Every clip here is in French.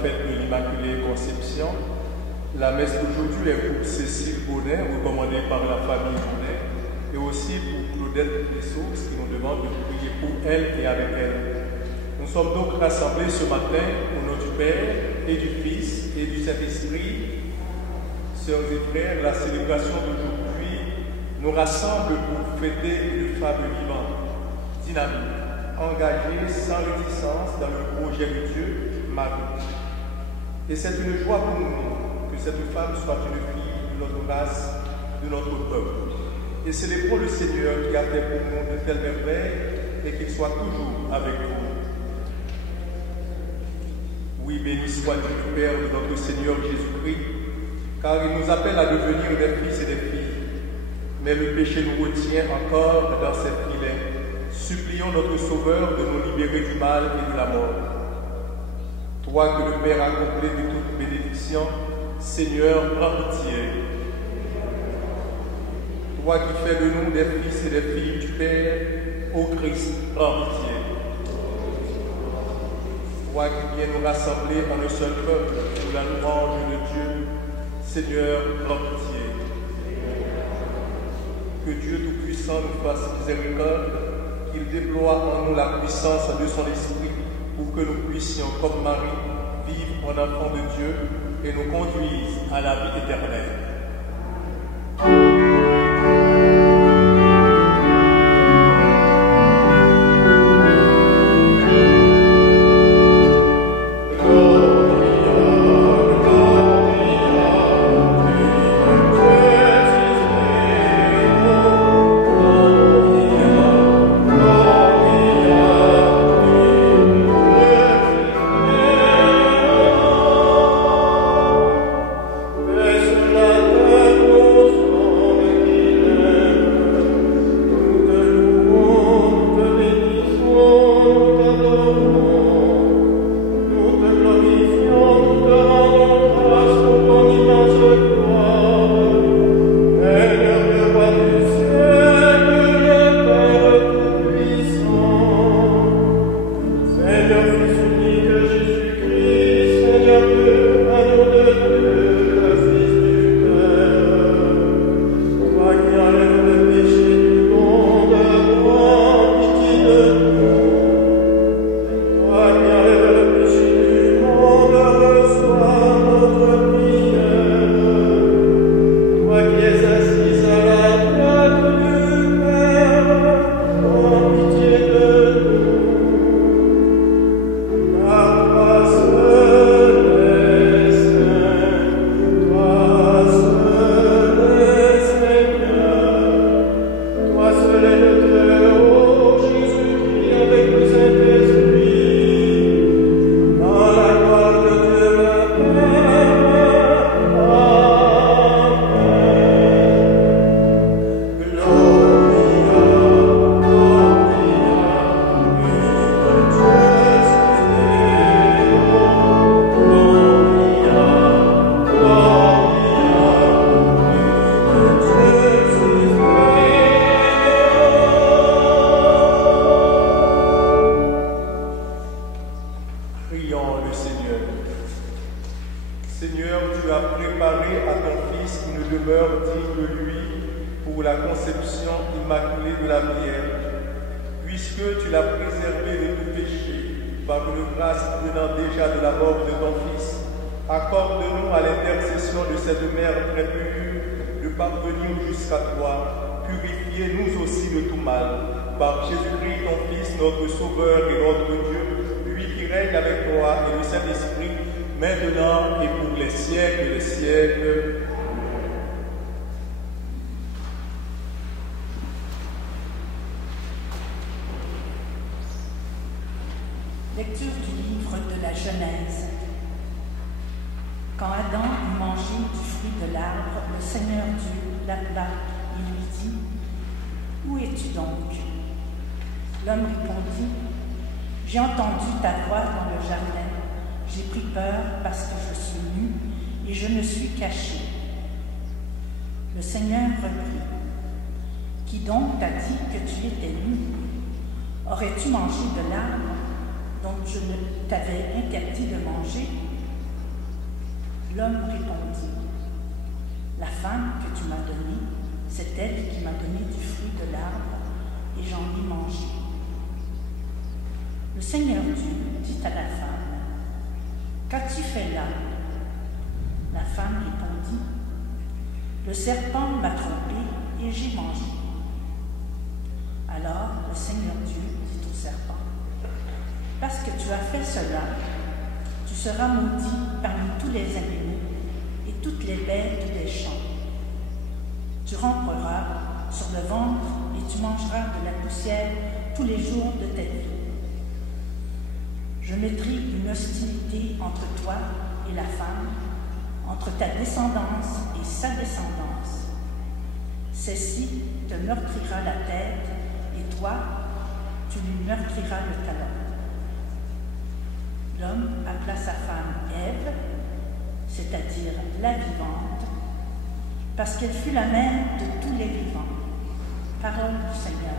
fête de l'Immaculée Conception. La messe d'aujourd'hui est pour Cécile Bonnet, recommandée par la famille Bonnet, et aussi pour Claudette Plessot, qui nous demande de prier pour elle et avec elle. Nous sommes donc rassemblés ce matin au nom du Père et du Fils et du Saint-Esprit. Sœurs et frères, la célébration d'aujourd'hui nous rassemble pour fêter une femme vivante, dynamique, engagée sans réticence dans le projet de Dieu, Marie. Et c'est une joie pour nous que cette femme soit une fille de notre race, de notre peuple. Et célébrons le Seigneur qui a fait pour nous de telles merveilles et qu'il soit toujours avec nous. Oui, béni soit Dieu le Père de notre Seigneur Jésus-Christ, car il nous appelle à devenir des fils et des filles. Mais le péché nous retient encore dans ses filets. Supplions notre Sauveur de nous libérer du mal et de la mort. Toi que le Père a comblé de toute bénédiction, Seigneur, prends pitié. Toi qui fais de nous des fils et des filles du Père, ô Christ, prends pitié. Toi qui viens nous rassembler en un seul peuple pour la louange de Dieu, Seigneur, prends pitié. Que Dieu Tout-Puissant nous fasse miséricorde, qu'il déploie en nous la puissance de son esprit pour que nous puissions, comme Marie, vivre en enfant de Dieu et nous conduise à la vie éternelle. Lecture du livre de la Genèse. Quand Adam eut mangé du fruit de l'arbre, le Seigneur Dieu l'appela et lui dit : « Où es-tu donc » L'homme répondit : « J'ai entendu ta voix dans le jardin. J'ai pris peur parce que je suis nu et je me suis caché. » Le Seigneur reprit : « Qui donc t'a dit que tu étais nu ? Aurais-tu mangé de l'arbre dont je ne t'avais interdit de manger ? » L'homme répondit, la femme que tu m'as donnée, c'est elle qui m'a donné du fruit de l'arbre, et j'en ai mangé. Le Seigneur Dieu dit à la femme, qu'as-tu fait là? La femme répondit, le serpent m'a trompée et j'ai mangé. Alors le Seigneur Dieu dit au serpent, parce que tu as fait cela, tu seras maudit parmi tous les animaux et toutes les bêtes des champs. Tu ramperas sur le ventre et tu mangeras de la poussière tous les jours de ta vie. Je mettrai une hostilité entre toi et la femme, entre ta descendance et sa descendance. Celle-ci te meurtrira la tête et toi, tu lui meurtriras le talon. L'homme appela sa femme Ève, c'est-à-dire la vivante, parce qu'elle fut la mère de tous les vivants. Parole du Seigneur.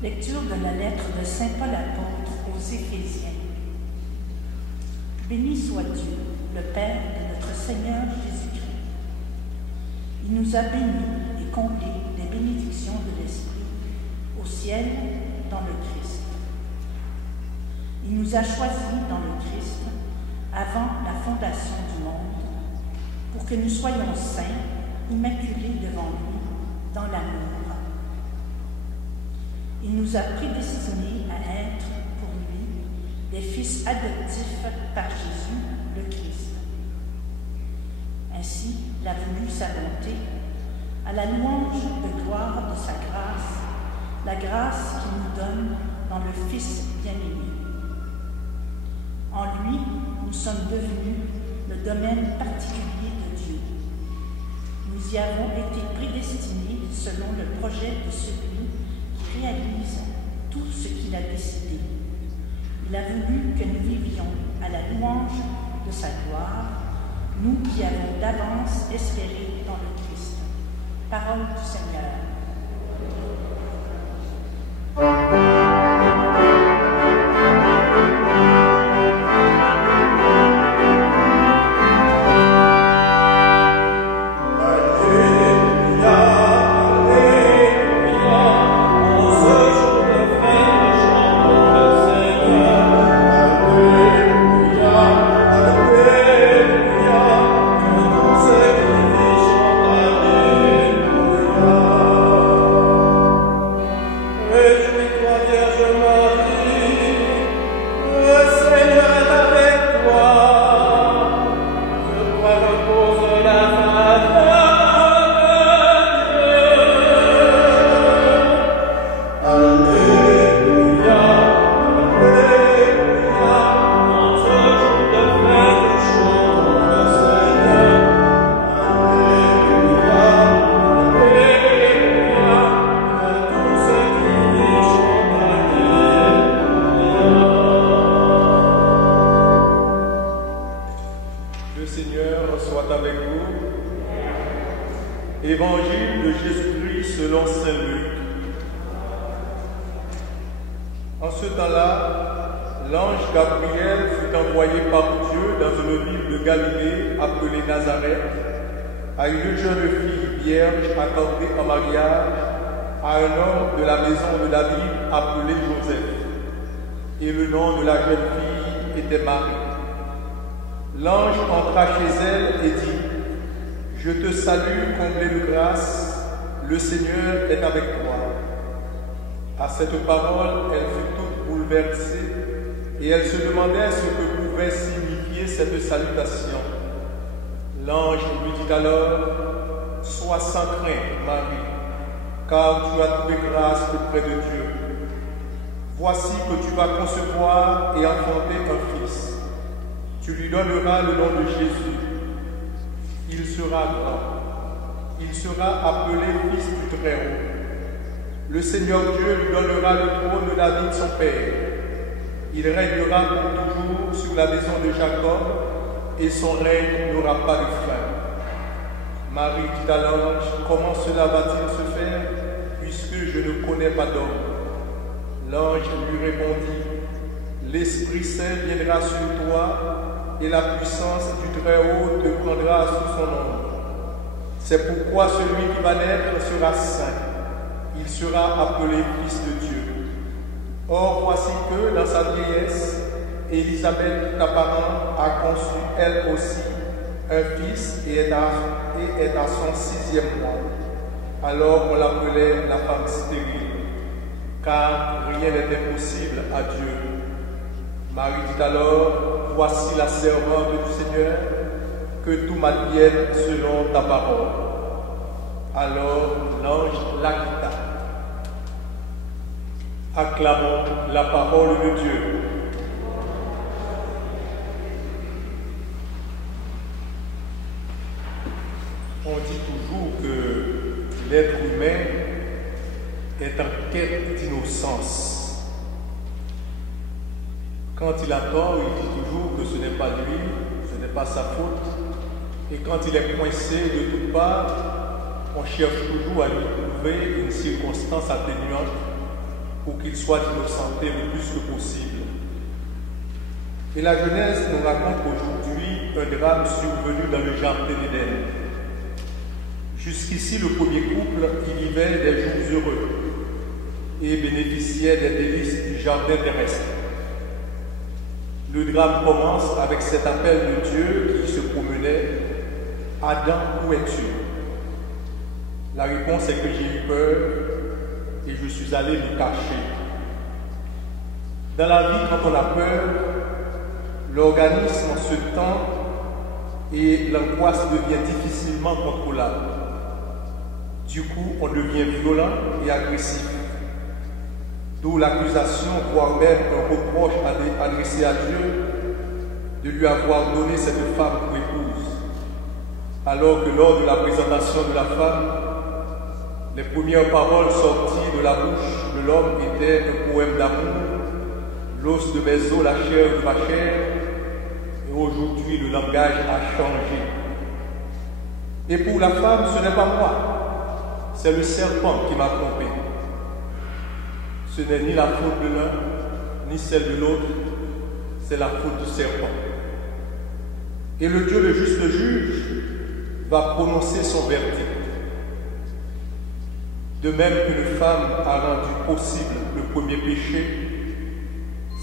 Lecture de la lettre de saint Paul apôtre aux Éphésiens. Béni soit Dieu, le Père de notre Seigneur Jésus-Christ. Il nous a bénis et comblés des bénédictions de l'Esprit au ciel dans le Christ. Il nous a choisis dans le Christ avant la fondation du monde pour que nous soyons saints, immaculés devant lui dans l'amour. Il nous a prédestinés à être pour lui des fils adoptifs par Jésus le Christ. Ainsi, il a voulu sa bonté, à la louange de gloire de sa grâce, la grâce qu'il nous donne dans le Fils bien-aimé. En lui, nous sommes devenus le domaine particulier de Dieu. Nous y avons été prédestinés selon le projet de celui qui réalise tout ce qu'il a décidé. Il a voulu que nous vivions à la louange de sa gloire, nous qui avons d'avance espéré dans le Christ. Parole du Seigneur. Alléluia. Saint Luc. En ce temps-là, l'ange Gabriel fut envoyé par Dieu dans une ville de Galilée appelée Nazareth, à une jeune fille vierge accordée en mariage à un homme de la maison de David appelé Joseph. Et le nom de la jeune fille était Marie. L'ange entra chez elle et dit: Je te salue, comblée de grâce, le Seigneur est avec toi. À cette parole, elle fut toute bouleversée et elle se demandait ce que pouvait signifier cette salutation. L'ange lui dit alors: Sois sans crainte, Marie, car tu as trouvé grâce auprès de Dieu. Voici que tu vas concevoir et enfanter un fils. Tu lui donneras le nom de Jésus. Il sera grand. Il sera appelé Fils du Très-Haut. Le Seigneur Dieu lui donnera le trône de David son père. Il régnera pour toujours sur la maison de Jacob, et son règne n'aura pas de fin. Marie dit à l'ange: Comment cela va-t-il se faire, puisque je ne connais pas d'homme? L'ange lui répondit: L'Esprit Saint viendra sur toi, et la puissance du Très-Haut te prendra sous son ombre. C'est pourquoi celui qui va naître sera saint. Il sera appelé Fils de Dieu. Or, voici que, dans sa vieillesse, Élisabeth, ta parente, a conçu elle aussi un fils et est à son 6e mois. Alors on l'appelait la femme stérile, car rien n'est impossible à Dieu. Marie dit alors: Voici la servante du Seigneur, que tout m'advienne selon ta parole. Alors l'ange la quitta. Acclamons la parole de Dieu. On dit toujours que l'être humain est en quête d'innocence. Quand il a tort, il dit toujours que ce n'est pas lui, ce n'est pas sa faute. Et quand il est coincé de toutes parts, on cherche toujours à lui trouver une circonstance atténuante pour qu'il soit innocenté le plus que possible. Et la Genèse nous raconte aujourd'hui un drame survenu dans le jardin d'Éden. Jusqu'ici, le premier couple y vivait des jours heureux et bénéficiait des délices du jardin terrestre. Le drame commence avec cet appel de Dieu qui se promenait: Adam, où es-tu? La réponse est que j'ai eu peur et je suis allé me cacher. Dans la vie, quand on a peur, l'organisme se tend et l'angoisse devient difficilement contrôlable. Du coup, on devient violent et agressif. D'où l'accusation, voire même un reproche adressé à Dieu de lui avoir donné cette femme pour épouse. Alors que lors de la présentation de la femme, les premières paroles sorties de la bouche de l'homme étaient un poème d'amour: l'os de mes os, la chair de ma chair. Et aujourd'hui, le langage a changé. Et pour la femme, ce n'est pas moi, c'est le serpent qui m'a trompé. Ce n'est ni la faute de l'un, ni celle de l'autre, c'est la faute du serpent. Et le Dieu, le juste juge, va prononcer son verdict. De même qu'une femme a rendu possible le premier péché,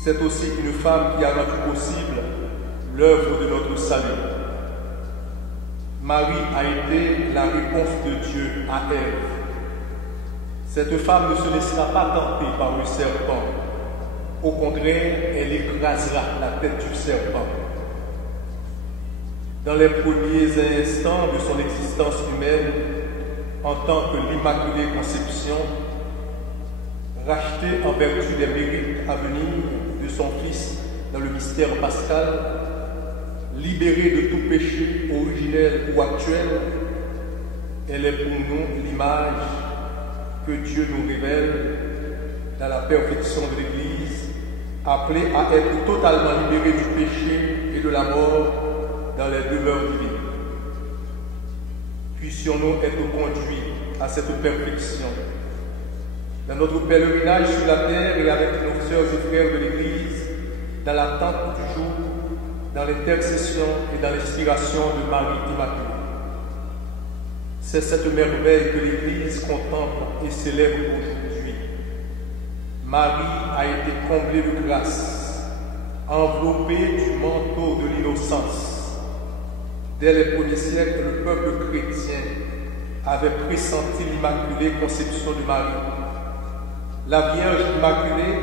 c'est aussi une femme qui a rendu possible l'œuvre de notre salut. Marie a été la réponse de Dieu à Ève. Cette femme ne se laissera pas tenter par le serpent. Au contraire, elle écrasera la tête du serpent. Dans les premiers instants de son existence humaine, en tant que l'Immaculée Conception, rachetée en vertu des mérites à venir de son Fils dans le mystère pascal, libérée de tout péché originel ou actuel, elle est pour nous l'image que Dieu nous révèle dans la perfection de l'Église, appelée à être totalement libérée du péché et de la mort dans les demeures divines. Puissions-nous être conduits à cette perfection dans notre pèlerinage sur la terre et avec nos sœurs et frères de l'Église, dans l'attente du jour, dans l'intercession et dans l'inspiration de Marie Immaculée. C'est cette merveille que l'Église contemple et célèbre aujourd'hui. Marie a été comblée de grâce, enveloppée du manteau de l'innocence. Dès les premiers siècles, le peuple chrétien avait pressenti l'Immaculée Conception de Marie. La Vierge Immaculée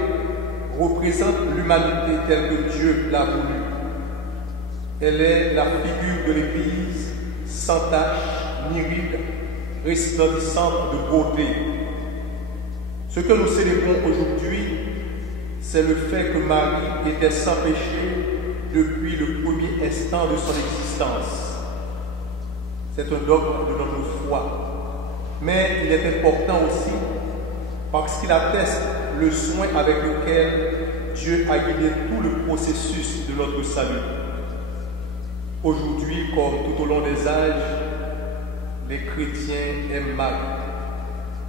représente l'humanité telle que Dieu l'a voulu. Elle est la figure de l'Église, sans tache ni ride, resplendissante de beauté. Ce que nous célébrons aujourd'hui, c'est le fait que Marie était sans péché depuis le premier instant de son existence. C'est un dogme de notre foi. Mais il est important aussi parce qu'il atteste le soin avec lequel Dieu a guidé tout le processus de notre salut. Aujourd'hui, comme tout au long des âges, les chrétiens aiment Marie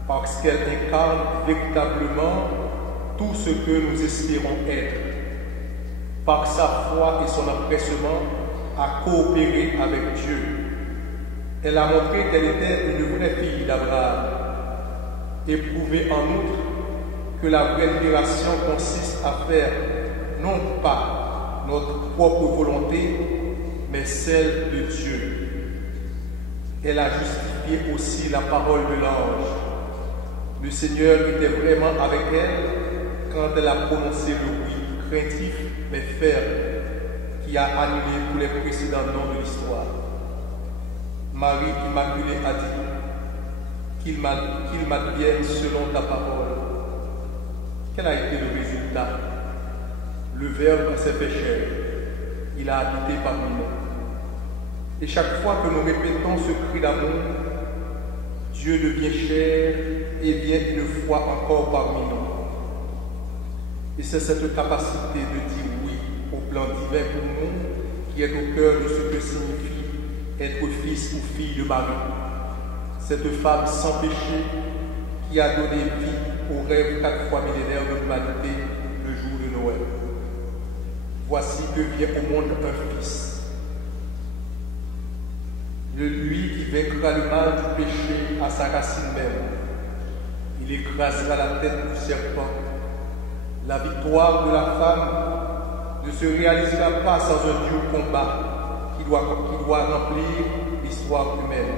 parce qu'elle incarne véritablement tout ce que nous espérons être. Par sa foi et son empressement à coopérer avec Dieu, elle a montré qu'elle était une vraie fille d'Abraham et prouvé en outre que la vraie libération consiste à faire non pas notre propre volonté, mais celle de Dieu. Elle a justifié aussi la parole de l'ange. Le Seigneur était vraiment avec elle quand elle a prononcé le oui craintif mais ferme qui a annulé tous les précédents noms de l'histoire. Marie Immaculée a dit qu'il m'advienne selon ta parole. Quel a été le résultat? Le Verbe s'est fait chair. Il a habité parmi nous. Et chaque fois que nous répétons ce cri d'amour, Dieu devient chair et vient une fois encore parmi nous. Et c'est cette capacité de dire oui au plan divin pour nous qui est au cœur de ce que signifie être fils ou fille de Marie. Cette femme sans péché qui a donné vie au rêve 4 fois millénaire de l'humanité le jour de Noël. Voici que vient au monde un fils. Lui qui vaincra le mal du péché à sa racine même. Il écrasera la tête du serpent. La victoire de la femme ne se réalisera pas sans un dur combat qui doit remplir l'histoire humaine.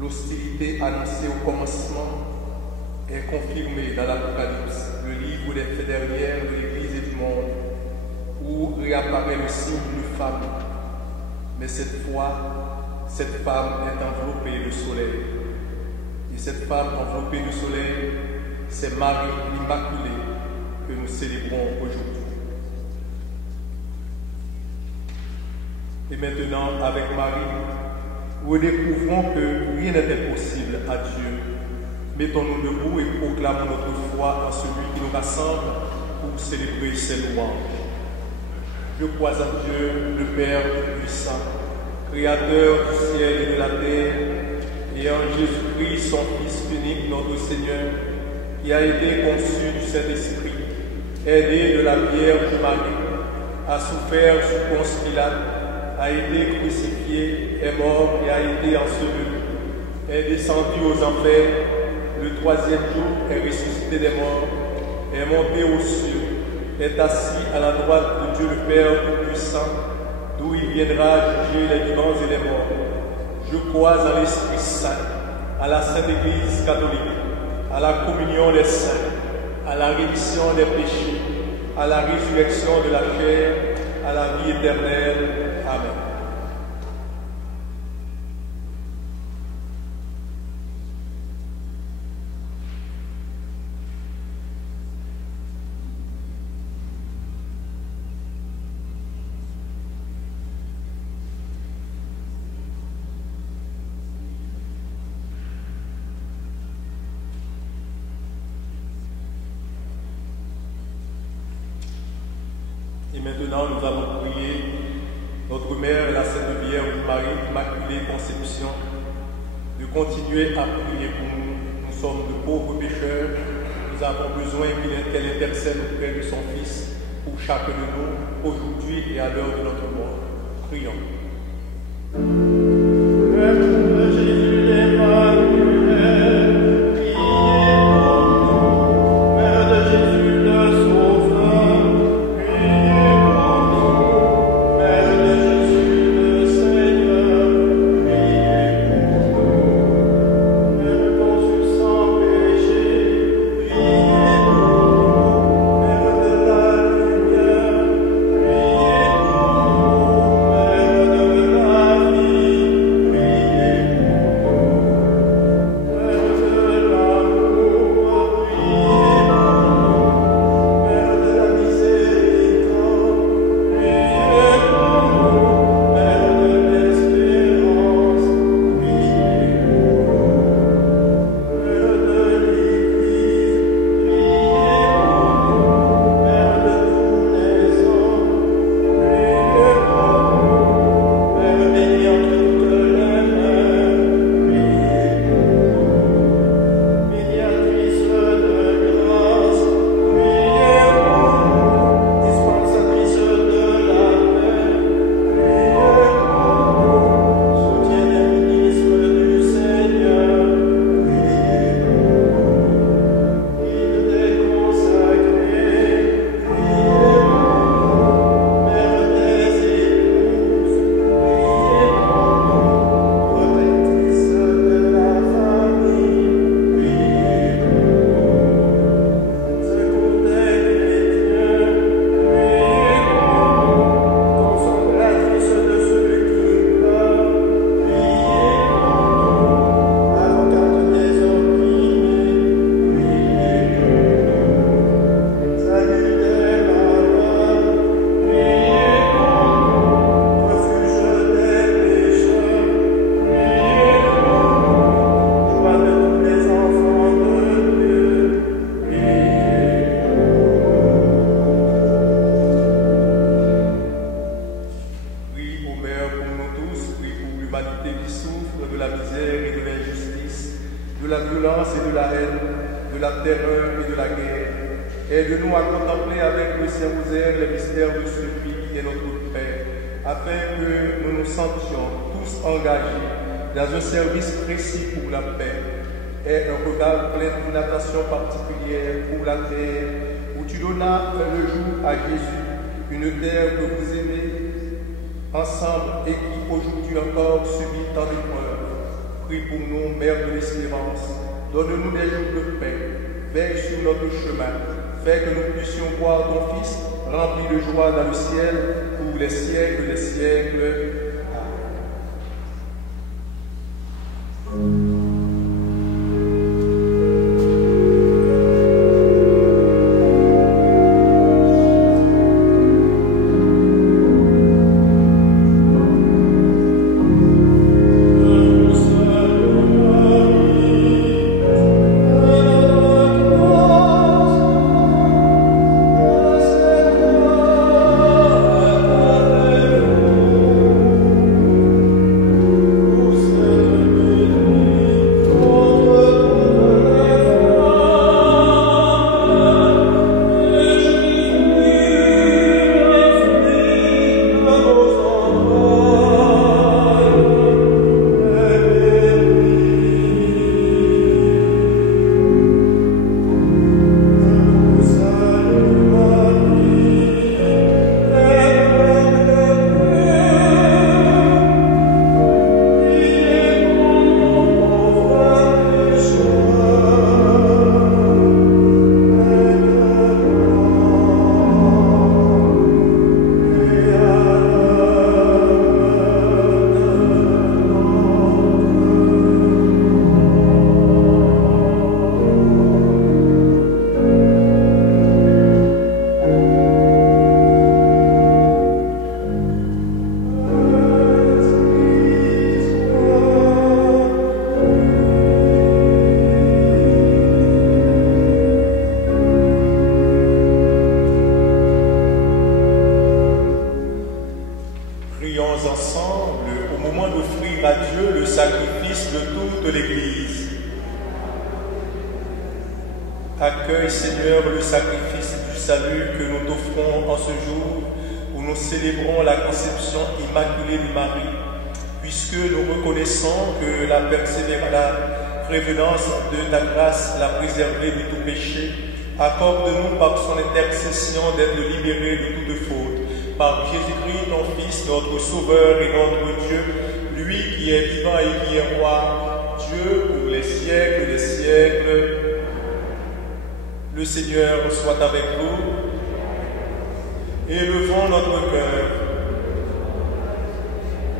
L'hostilité annoncée au commencement est confirmée dans l'Apocalypse, le livre des faits derniers de l'Église et du monde, où réapparaît le signe d'une femme. Mais cette fois, cette femme est enveloppée de soleil. Et cette femme enveloppée de soleil, c'est Marie Immaculée que nous célébrons aujourd'hui. Et maintenant, avec Marie, nous découvrons que rien n'est impossible à Dieu. Mettons-nous debout et proclamons notre foi en celui qui nous rassemble pour célébrer ses louanges. Je crois en Dieu, le Père Tout-Puissant, Créateur du ciel et de la terre, et en Jésus-Christ, son Fils unique, notre Seigneur, qui a été conçu du Saint-Esprit, est né de la Vierge Marie, a souffert sous Ponce Pilate, a été crucifié, est mort et a été enseveli, est descendu aux enfers, le 3e jour est ressuscité des morts, est monté aux cieux, est assis à la droite de Dieu le Père Tout-Puissant, d'où il viendra juger les vivants et les morts. Je crois en l'Esprit Saint, à la Sainte Église catholique, à la communion des saints, à la rémission des péchés, à la résurrection de la chair, à la vie éternelle. Amen. Et maintenant, nous allons prier notre Mère, la Sainte Vierge Marie, Immaculée Conception, de continuer à prier pour nous. Nous sommes de pauvres pécheurs, nous avons besoin qu'elle intercède auprès de son Fils pour chacun de nous, aujourd'hui et à l'heure de notre mort. Prions. Aide-nous à contempler avec le Saint-Rosaire les mystères de celui qui est notre Père, afin que nous nous sentions tous engagés dans un service précis pour la paix et un regard plein d'une attention particulière pour la terre où tu donnas le jour à Jésus, une terre que vous aimez ensemble et qui aujourd'hui encore subit tant d'épreuves. Prie pour nous, Mère de l'Espérance, donne-nous des jours de paix, veille sur notre chemin, fais que nous puissions voir ton Fils rempli de joie dans le ciel pour les siècles des siècles. Amen. Accueille, Seigneur, le sacrifice du salut que nous t'offrons en ce jour où nous célébrons la conception immaculée de Marie, puisque nous reconnaissons que la prévenance de ta grâce l'a préservée de tout péché. Accorde-nous par son intercession d'être libérés de toute faute. Par Jésus-Christ, ton Fils, notre Sauveur et notre Dieu, lui qui est vivant et qui est roi, Dieu pour les siècles des siècles. Le Seigneur soit avec vous. Élevons notre cœur.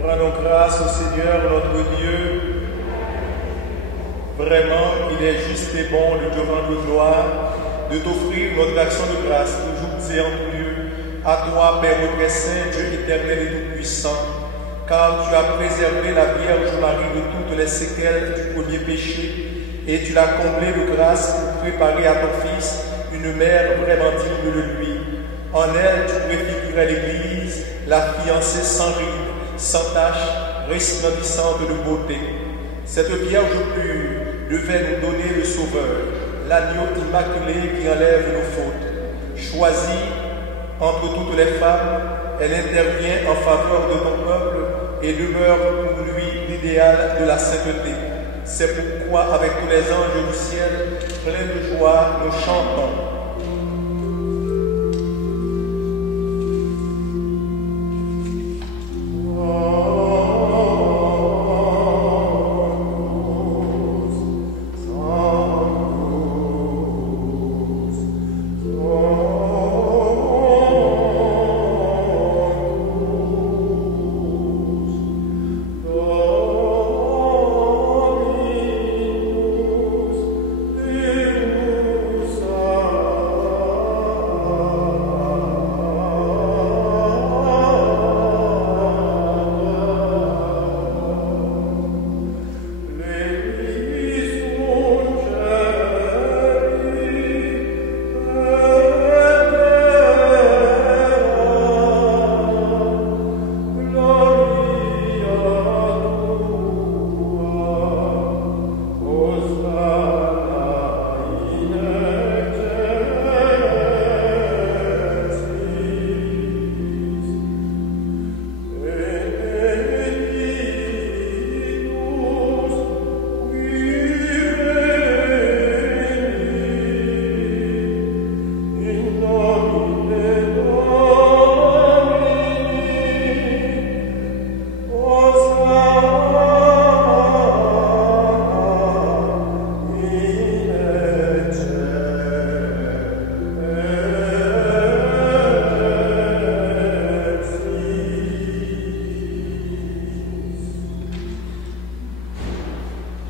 Rendons grâce au Seigneur notre Dieu. Vraiment, il est juste et bon de te rendre gloire, de t'offrir notre action de grâce, toujours et en tout lieu. À toi, Père très saint, Dieu éternel et tout-puissant, car tu as préservé la Vierge Marie de toutes les séquelles du premier péché, et tu l'as comblée de grâce pour préparer à ton Fils une mère vraiment digne de lui. En elle, tu préfigurais l'Église, la fiancée sans ride, sans tache, resplendissante de beauté. Cette Vierge pure devait nous donner le Sauveur, l'agneau immaculé qui enlève nos fautes. Choisie entre toutes les femmes, elle intervient en faveur de ton peuple et demeure pour lui l'idéal de la sainteté. C'est pourquoi, avec tous les anges du ciel, pleins de joie, nous chantons.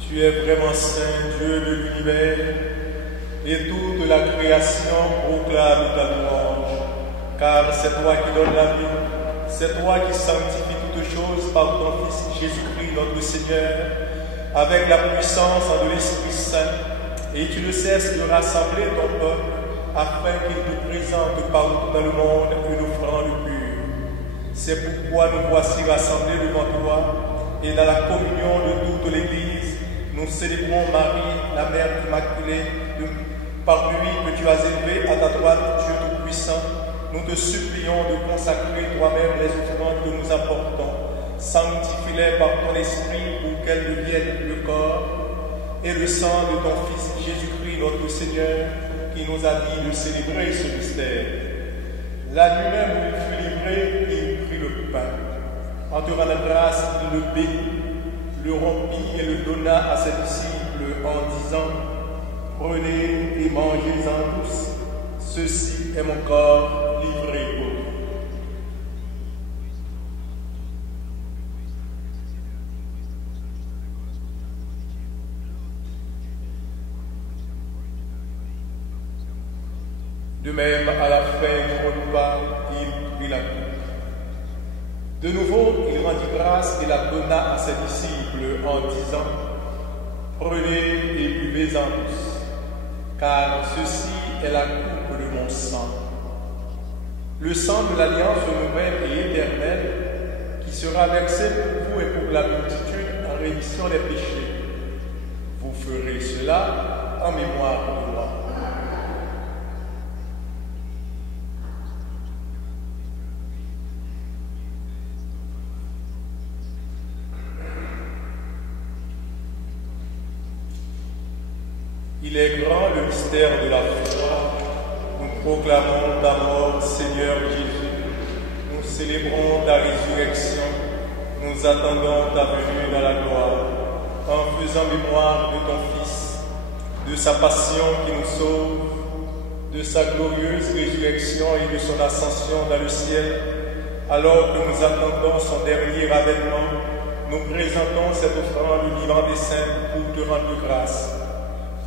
Tu es vraiment saint, Dieu de l'univers, et toute la création proclame ta louange, car c'est toi qui donnes la vie, c'est toi qui sanctifies toutes choses par ton Fils Jésus-Christ notre Seigneur, avec la puissance de l'Esprit Saint, et tu ne cesses de rassembler ton peuple, afin qu'il te présente partout dans le monde une offrande pure. C'est pourquoi nous voici rassemblés devant toi, et dans la communion de toute l'Église, nous célébrons Marie, la Mère Immaculée, par lui que tu as élevé à ta droite, Dieu Tout-Puissant. Nous te supplions de consacrer toi-même les offrandes que nous apportons. Sanctifie-les par ton esprit pour qu'elles deviennent le corps et le sang de ton Fils Jésus-Christ, notre Seigneur, qui nous a dit de célébrer ce mystère. La nuit même où il fut livré, il prit le pain. En te rendant grâce, il le bénit, le rompit et le donna à ses disciples en disant: prenez et mangez-en tous, ceci est mon corps livré pour vous. De même, à la fin du repas, il prit la coupe. De nouveau, il rendit grâce et la donna à ses disciples en disant: prenez et buvez-en tous, car ceci est la coupe de mon sang. Le sang de l'alliance nouvelle et éternelle qui sera versé pour vous et pour la multitude en rémission des péchés. Vous ferez cela en mémoire de moi. Il est grand le mystère de la foi. Nous proclamons ta mort, Seigneur Jésus. Nous célébrons ta résurrection. Nous attendons ta venue dans la gloire. En faisant mémoire de ton Fils, de sa passion qui nous sauve, de sa glorieuse résurrection et de son ascension dans le ciel, alors que nous attendons son dernier avènement, nous présentons cette offrande vivant des saints pour te rendre grâce.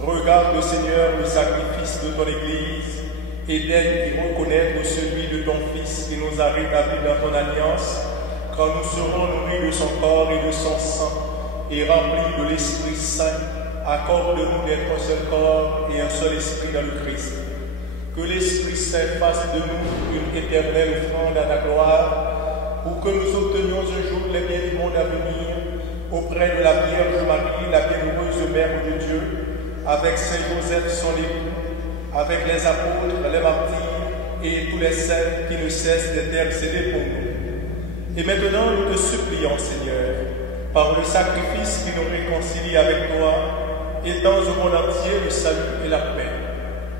Regarde, Seigneur, le sacrifice de ton Église et d'aide y reconnaître celui de ton Fils qui nous a rétablis dans ton alliance, quand nous serons nourris de son corps et de son sang et remplis de l'Esprit Saint. Accorde-nous d'être un seul corps et un seul esprit dans le Christ. Que l'Esprit Saint fasse de nous une éternelle offrande à ta gloire, pour que nous obtenions un jour les biens du monde à venir, auprès de la Vierge Marie, la bienheureuse Mère de Dieu, avec Saint Joseph son époux, avec les apôtres, les martyrs et tous les saints qui ne cessent d'intercéder pour nous. Et maintenant, nous te supplions, Seigneur, par le sacrifice qui nous réconcilie avec toi, étends au monde entier le salut et la paix.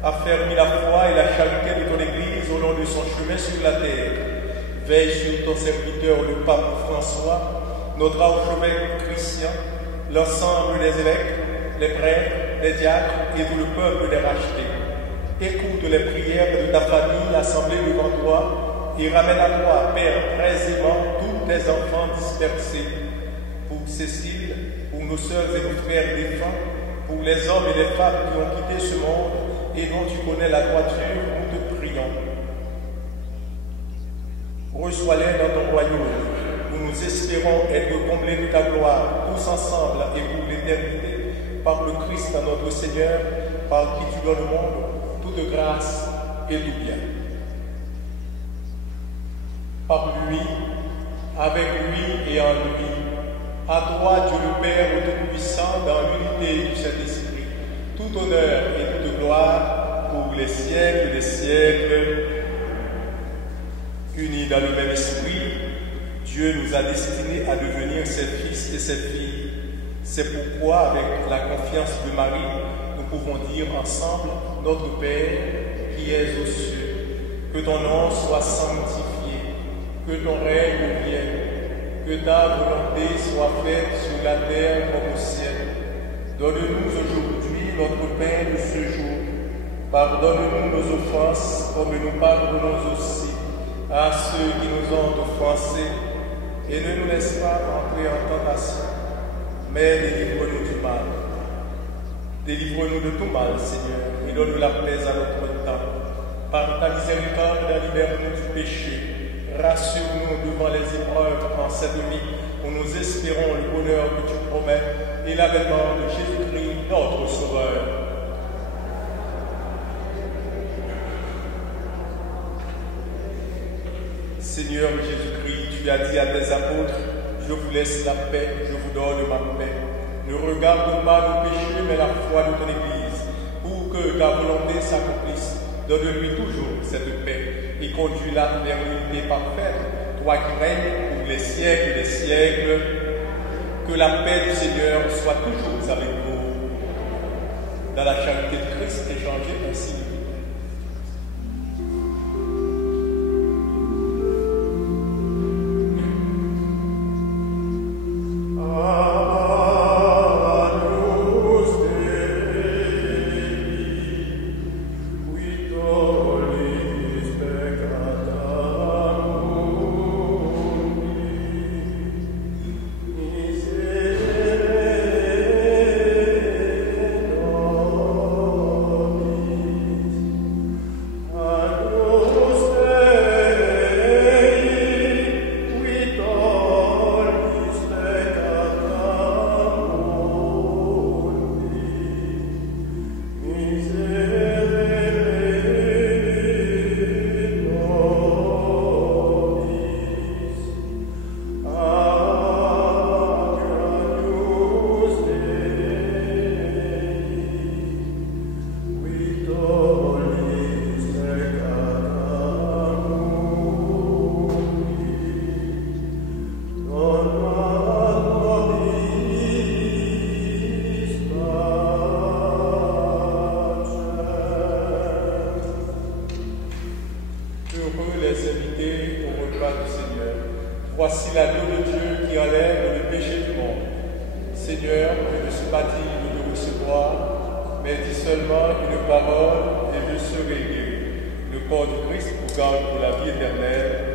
Affermis la foi et la charité de ton Église au long de son chemin sur la terre. Veille sur ton serviteur, le pape François, notre archevêque Christian, l'ensemble des évêques, les prêtres, les diacres et tout le peuple des rachetés. Écoute les prières de ta famille assemblée devant toi et ramène à toi, Père très aimant, tous tes enfants dispersés. Pour Cécile, pour nos sœurs et nos frères défunts, pour les hommes et les femmes qui ont quitté ce monde et dont tu connais la droiture, nous te prions. Reçois-les dans ton royaume, où nous espérons être comblés de ta gloire, tous ensemble et pour l'éternité, par le Christ notre Seigneur, par qui tu donnes au monde toute grâce et tout bien. Par lui, avec lui et en lui, à toi, Dieu le Père Tout-Puissant, dans l'unité du Saint-Esprit, tout honneur et toute gloire pour les siècles des siècles. Unis dans le même esprit, Dieu nous a destinés à devenir ses fils et ses filles. C'est pourquoi, avec la confiance de Marie, nous pouvons dire ensemble, Notre Père qui es aux cieux, que ton nom soit sanctifié, que ton règne vienne, que ta volonté soit faite sur la terre comme au ciel. Donne-nous aujourd'hui notre pain de ce jour. Pardonne-nous nos offenses, comme nous pardonnons aussi à ceux qui nous ont offensés. Et ne nous laisse pas entrer en tentation, mais délivre-nous du mal. Délivre-nous de tout mal, Seigneur, et donne-nous la paix à notre temps. Par ta miséricorde, libère-nous du péché. Rassure-nous devant les épreuves en cette vie, où nous espérons le bonheur que tu promets et l'avènement de Jésus-Christ, notre Sauveur. Seigneur Jésus-Christ, tu as dit à tes apôtres, je vous laisse la paix, je vous donne ma paix. Ne regarde pas nos péchés, mais la foi de ton Église, pour que ta volonté s'accomplisse. Donne-lui toujours cette paix et conduis-la vers l'unité parfaite, toi qui règnes pour les siècles des siècles. Que la paix du Seigneur soit toujours avec vous. Dans la charité de Christ, échangez ainsi. Voici l'agneau de Dieu qui enlève le péché du monde. Seigneur, je ne suis pas digne de recevoir, mais dis seulement une parole et je serai guéri. Le corps du Christ vous garde pour la vie éternelle.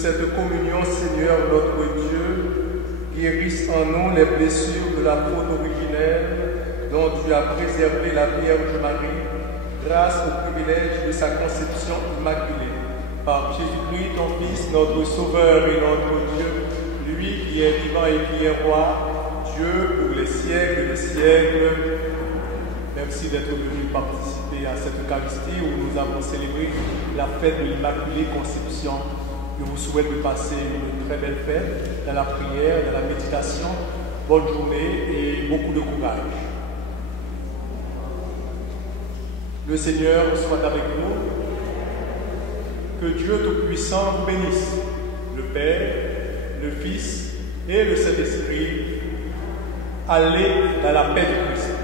cette communion, Seigneur notre Dieu, guérisse en nous les blessures de la faute originelle dont tu as préservé la Vierge Marie grâce au privilège de sa conception immaculée. Par Jésus-Christ, ton Fils, notre Sauveur et notre Dieu, lui qui est vivant et qui est roi, Dieu pour les siècles des siècles. Merci d'être venu participer à cette Eucharistie où nous avons célébré la fête de l'Immaculée Conception. Je vous souhaite de passer une très belle fête dans la prière, dans la méditation. Bonne journée et beaucoup de courage. Le Seigneur soit avec nous. Que Dieu Tout-Puissant vous bénisse, le Père, le Fils et le Saint-Esprit. Allez dans la paix de Christ.